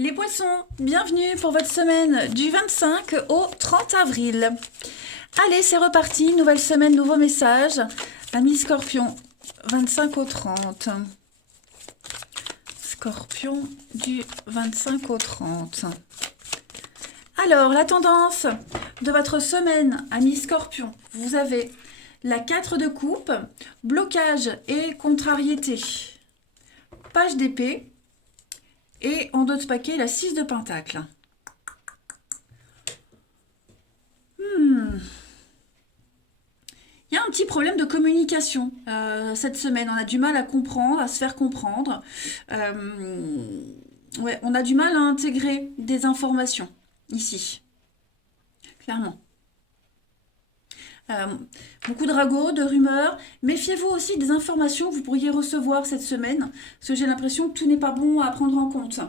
Les poissons, bienvenue pour votre semaine du 25 au 30 avril. Allez, c'est reparti, nouvelle semaine, nouveau message. Amis Scorpion, 25 au 30. Scorpion du 25 au 30. Alors, la tendance de votre semaine, amis Scorpion, vous avez la 4 de coupe, blocage et contrariété. Page d'épée. Et en dos de paquet, la 6 de pentacle. Il y a un petit problème de communication cette semaine. On a du mal à comprendre, à se faire comprendre. Ouais, on a du mal à intégrer des informations ici. Clairement. Beaucoup de ragots, de rumeurs. Méfiez-vous aussi des informations que vous pourriez recevoir cette semaine, parce que j'ai l'impression que tout n'est pas bon à prendre en compte.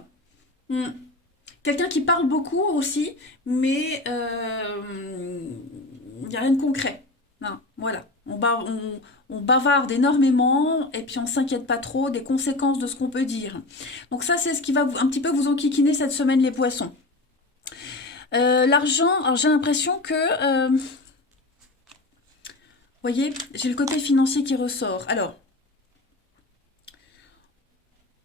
Quelqu'un qui parle beaucoup aussi, mais il n'y a rien de concret. Non, voilà. On bavarde énormément et puis on ne s'inquiète pas trop des conséquences de ce qu'on peut dire. Donc ça, c'est ce qui va un petit peu vous enquiquiner cette semaine, les poissons. L'argent, alors j'ai l'impression que... voyez, j'ai le côté financier qui ressort. Alors,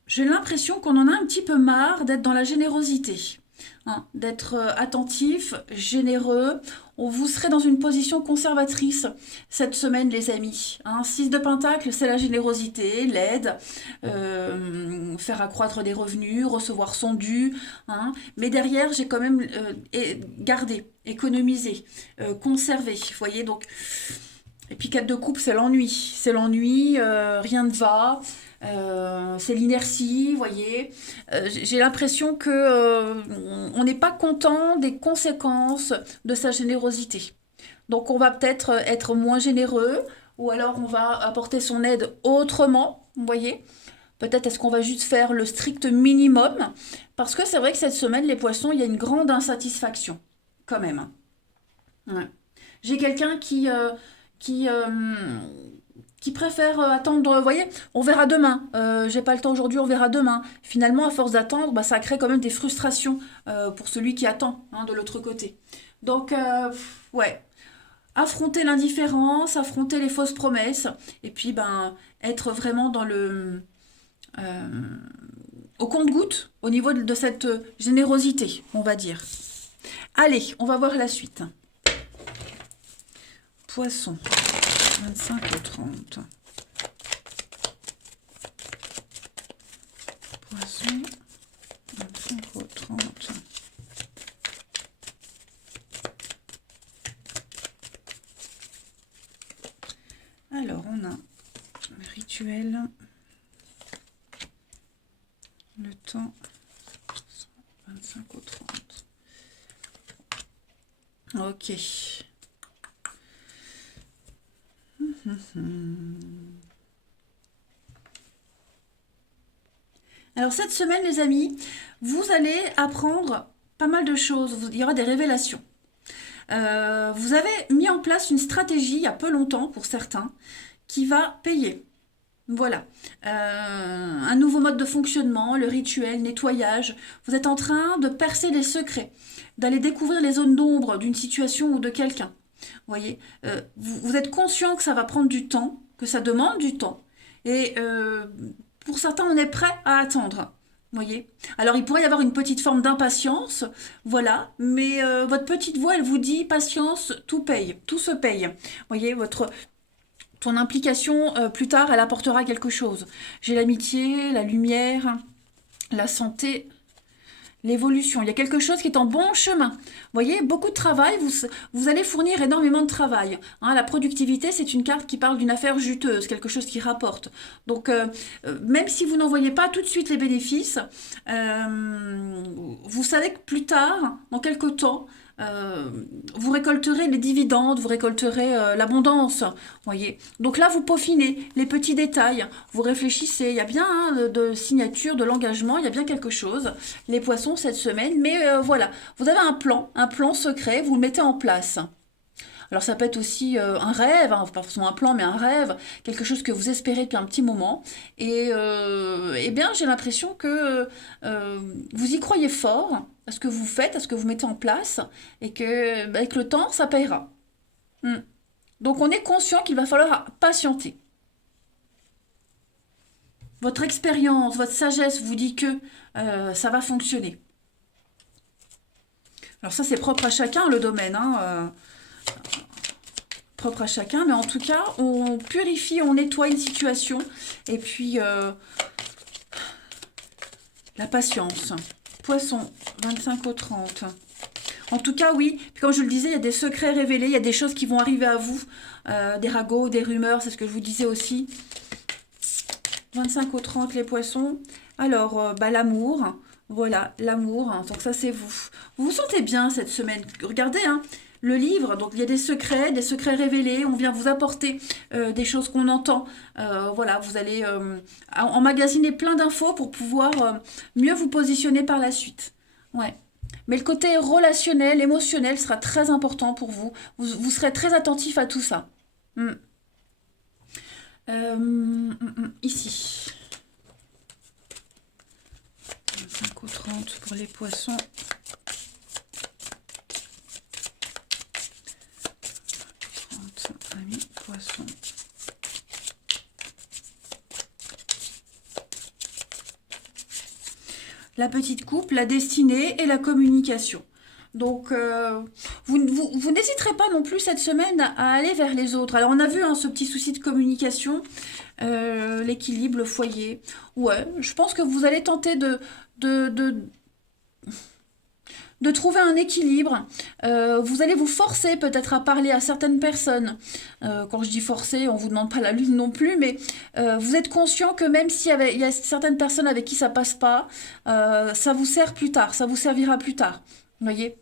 j'ai l'impression qu'on en a un petit peu marre d'être dans la générosité, d'être attentif, généreux. Vous serez dans une position conservatrice cette semaine, les amis. 6 de pentacle, c'est la générosité, l'aide, faire accroître des revenus, recevoir son dû. Mais derrière, j'ai quand même gardé, économisé, conservé. Vous voyez, donc... Et puis 4 de coupe, c'est l'ennui. C'est l'ennui, rien ne va. C'est l'inertie, vous voyez. J'ai l'impression que on n'est pas content des conséquences de sa générosité. Donc on va peut-être être moins généreux, ou alors on va apporter son aide autrement, vous voyez. Peut-être est-ce qu'on va juste faire le strict minimum, parce que c'est vrai que cette semaine, les poissons, il y a une grande insatisfaction, quand même. Ouais. J'ai quelqu'un qui préfère attendre, vous voyez, on verra demain, j'ai pas le temps aujourd'hui, on verra demain. Finalement, à force d'attendre, ça crée quand même des frustrations pour celui qui attend de l'autre côté. Donc, ouais, affronter l'indifférence, affronter les fausses promesses, et puis être vraiment dans au compte-gouttes au niveau de cette générosité, on va dire. Allez, on va voir la suite. Poisson, 25 au 30. Poisson, 25 au 30. Alors, on a le rituel, le temps, 25 au 30. Ok. Alors cette semaine, les amis, vous allez apprendre pas mal de choses. Il y aura des révélations. Vous avez mis en place une stratégie il y a peu longtemps pour certains qui va payer. Voilà. Un nouveau mode de fonctionnement, le rituel, nettoyage. Vous êtes en train de percer les secrets, d'aller découvrir les zones d'ombre d'une situation ou de quelqu'un. Vous voyez, vous êtes conscient que ça va prendre du temps, que ça demande du temps. Et pour certains, on est prêt à attendre. Vous voyez. Alors, il pourrait y avoir une petite forme d'impatience, voilà. Mais votre petite voix, elle vous dit, patience, tout paye, tout se paye. Vous voyez, ton implication, plus tard, elle apportera quelque chose. J'ai l'amitié, la lumière, la santé... l'évolution, il y a quelque chose qui est en bon chemin. Vous voyez, beaucoup de travail, vous allez fournir énormément de travail. La productivité, c'est une carte qui parle d'une affaire juteuse, quelque chose qui rapporte. Donc, même si vous n'en voyez pas tout de suite les bénéfices, vous savez que plus tard, dans quelques temps, vous récolterez les dividendes, vous récolterez l'abondance, voyez. Donc là, vous peaufinez les petits détails, vous réfléchissez, il y a bien de signature, de l'engagement, il y a bien quelque chose, les poissons cette semaine, mais voilà, vous avez un plan secret, vous le mettez en place. Alors ça peut être aussi un rêve, hein, pas forcément un plan, mais un rêve, quelque chose que vous espérez depuis un petit moment. Et eh bien, j'ai l'impression que vous y croyez fort à ce que vous faites, à ce que vous mettez en place, et que bah, avec le temps, ça payera. Hmm. Donc on est conscient qu'il va falloir patienter. Votre expérience, votre sagesse vous dit que ça va fonctionner. Alors ça, c'est propre à chacun, le domaine, hein, propre à chacun, mais en tout cas, on purifie, on nettoie une situation, et puis la patience. Poisson, 25 au 30. En tout cas, oui, puis comme je le disais, il y a des secrets révélés, il y a des choses qui vont arriver à vous, des ragots, des rumeurs, c'est ce que je vous disais aussi. 25 au 30, les poissons. Alors, bah, l'amour, voilà, l'amour, hein, donc ça c'est vous. Vous vous sentez bien cette semaine. Regardez, hein, le livre, donc il y a des secrets révélés, on vient vous apporter des choses qu'on entend. Voilà, vous allez emmagasiner plein d'infos pour pouvoir mieux vous positionner par la suite. Ouais. Mais le côté relationnel, émotionnel sera très important pour vous. Vous serez très attentif à tout ça. Hmm. Ici. 5 ou 30 pour les poissons. 30 amis poissons. La petite coupe, la destinée et la communication. Donc, vous n'hésiterez pas non plus cette semaine à aller vers les autres. Alors, on a vu hein, ce petit souci de communication, l'équilibre, le foyer. Ouais, je pense que vous allez tenter de, de, de trouver un équilibre. Vous allez vous forcer peut-être à parler à certaines personnes. Quand je dis forcer, on ne vous demande pas la lune non plus, mais vous êtes conscient que même s'il y a certaines personnes avec qui ça passe pas, ça vous sert plus tard, ça vous servira plus tard. Vous voyez?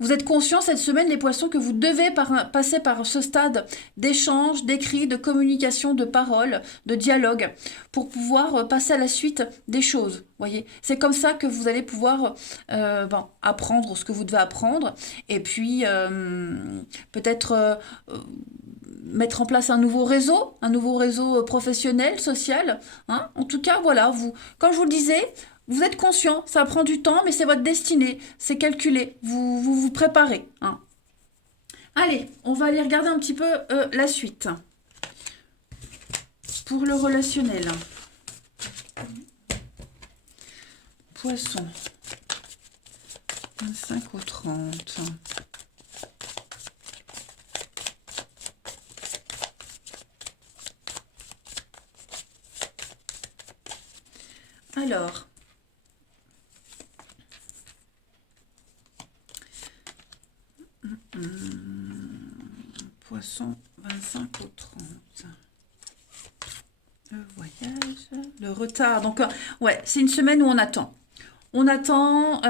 Vous êtes conscient cette semaine, les poissons, que vous devez passer par ce stade d'échange, d'écrit, de communication, de parole, de dialogue, pour pouvoir passer à la suite des choses. Voyez, c'est comme ça que vous allez pouvoir apprendre ce que vous devez apprendre, et puis peut-être mettre en place un nouveau réseau professionnel, social. Hein. En tout cas, voilà, comme je vous le disais, vous êtes conscient, ça prend du temps, mais c'est votre destinée, c'est calculé, vous préparez. Hein. Allez, on va aller regarder un petit peu la suite. Pour le relationnel. Poisson. 25 au 30. Alors... Poisson 25 au 30. Le voyage, le retard. Donc, ouais, c'est une semaine où on attend. On attend.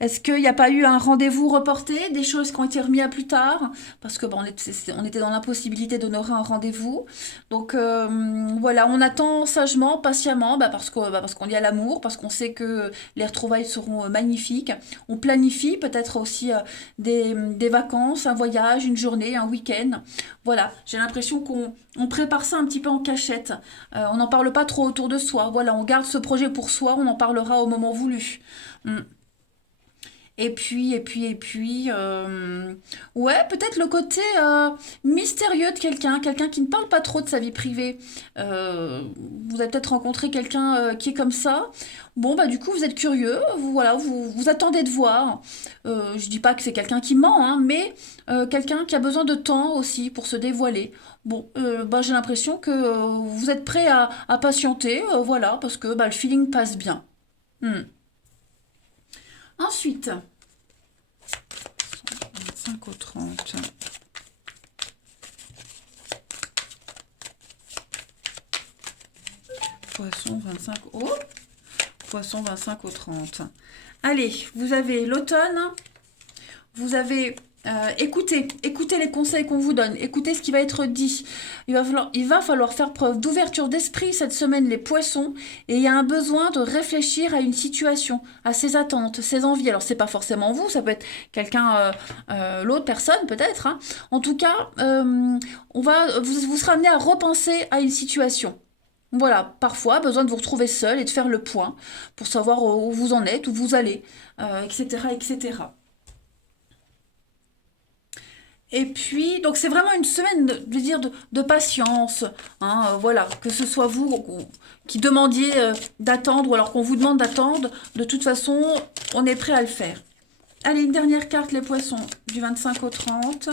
Est-ce qu'il n'y a pas eu un rendez-vous reporté, des choses qui ont été remises à plus tard? Parce que bon, on était dans l'impossibilité d'honorer un rendez-vous. Donc voilà, on attend sagement, patiemment, parce qu'on y a l'amour, parce qu'on sait que les retrouvailles seront magnifiques. On planifie peut-être aussi des vacances, un voyage, une journée, un week-end. Voilà, j'ai l'impression qu'on prépare ça un petit peu en cachette. On n'en parle pas trop autour de soi. Voilà, on garde ce projet pour soi, on en parlera au moment voulu. Mm. Ouais, peut-être le côté mystérieux de quelqu'un qui ne parle pas trop de sa vie privée. Vous avez peut-être rencontré quelqu'un qui est comme ça. Bon, bah du coup, vous êtes curieux, vous attendez de voir. Je dis pas que c'est quelqu'un qui ment, hein, mais quelqu'un qui a besoin de temps aussi pour se dévoiler. Bon, bah, j'ai l'impression que vous êtes prêt à patienter, voilà, parce que bah, le feeling passe bien. Hmm. Ensuite, 25 au 30. Poisson 25 au... Poisson 25 au 30. Allez, vous avez l'automne, vous avez Écoutez les conseils qu'on vous donne, écoutez ce qui va être dit. Il va falloir faire preuve d'ouverture d'esprit cette semaine, les poissons, et il y a un besoin de réfléchir à une situation, à ses attentes, ses envies. Alors, c'est pas forcément vous, ça peut être quelqu'un, l'autre personne peut-être, hein. En tout cas, vous serez amené à repenser à une situation. Voilà, parfois, besoin de vous retrouver seul et de faire le point pour savoir où vous en êtes, où vous allez, etc., etc. Et puis, donc c'est vraiment une semaine de patience, hein, voilà, que ce soit vous qui demandiez d'attendre ou alors qu'on vous demande d'attendre, de toute façon, on est prêt à le faire. Allez, une dernière carte, les poissons, du 25 au 30.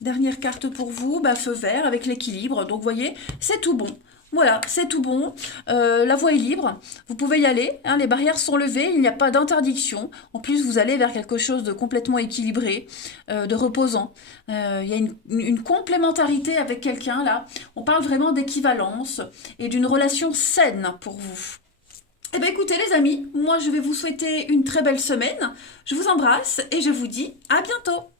Dernière carte pour vous, bah, feu vert avec l'équilibre. Donc, vous voyez, c'est tout bon. Voilà, c'est tout bon. La voie est libre. Vous pouvez y aller, hein, les barrières sont levées. Il n'y a pas d'interdiction. En plus, vous allez vers quelque chose de complètement équilibré, de reposant. Il y a une complémentarité avec quelqu'un, là. On parle vraiment d'équivalence et d'une relation saine pour vous. Eh bien, écoutez, les amis, moi, je vais vous souhaiter une très belle semaine. Je vous embrasse et je vous dis à bientôt.